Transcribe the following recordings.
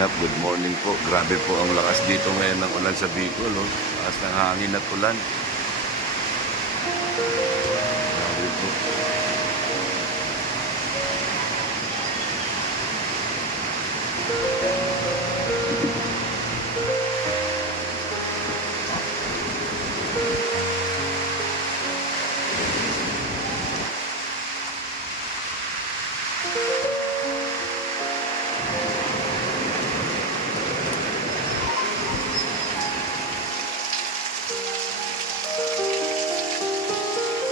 Kalingap, good morning po. Grabe po ang lakas dito ngayon ng ulan sa Bicol. Oh. Lakas ng hangin at ulan. Grabe po.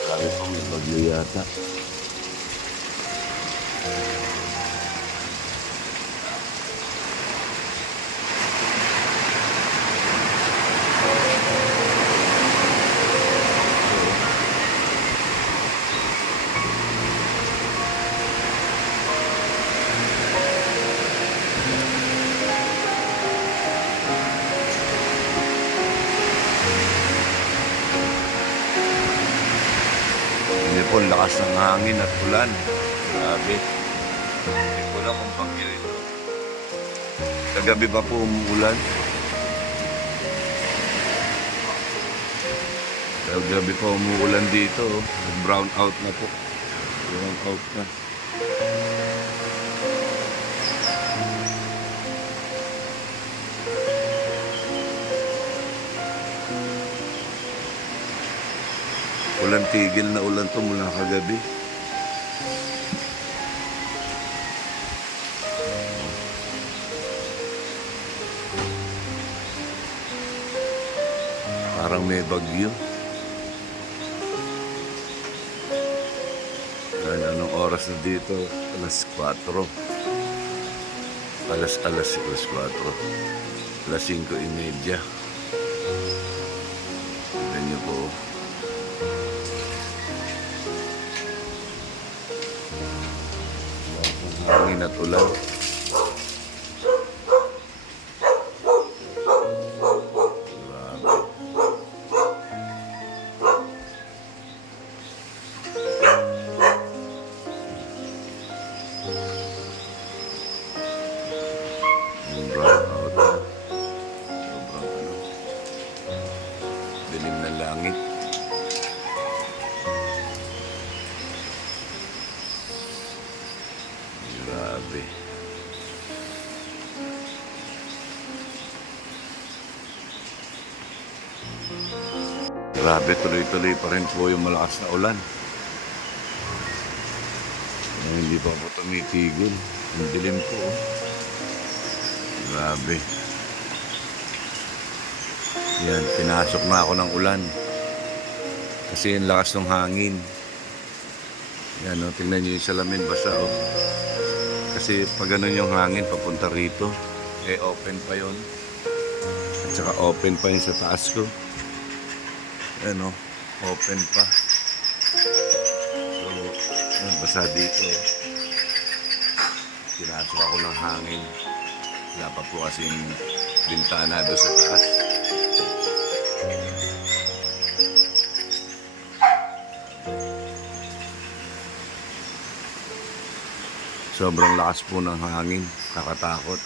Grabe po, may bagyo yata. Hindi po, lakas ng hangin at ulan. Grabe. Hindi ko lang kung bagyo ito. Kagabi pa po umuulan. Kagabi pa umuulan dito. Brown out na po. Brown out na. Ulan tigil na ulan to mula kagabi. Parang may bagyo. Anong oras na dito? Alas 4. Alas 4. Alas 5:30. Tignan niyo po. Hangin at ulan. Sobrang out. Sobrang dilim na langit. Grabe. Grabe, tuloy-tuloy pa rin po yung malakas na ulan. Hindi pa po tumitigil. Ang dilim po. Grabe. Yan, pinasok na ako ng ulan. Kasi yung lakas ng hangin. Yan, oh, tingnan nyo yung salamin basa. Oh. Kasi pag ganun yung hangin papunta rito, eh open pa yon. At saka open pa yung sa taas ko. Yan, oh, open pa. So, yan, basa dito. Pinasok ako ng hangin. Wala pa po kasing bintana doon sa taas. Sobrang lakas po ng hangin. Kakatakot.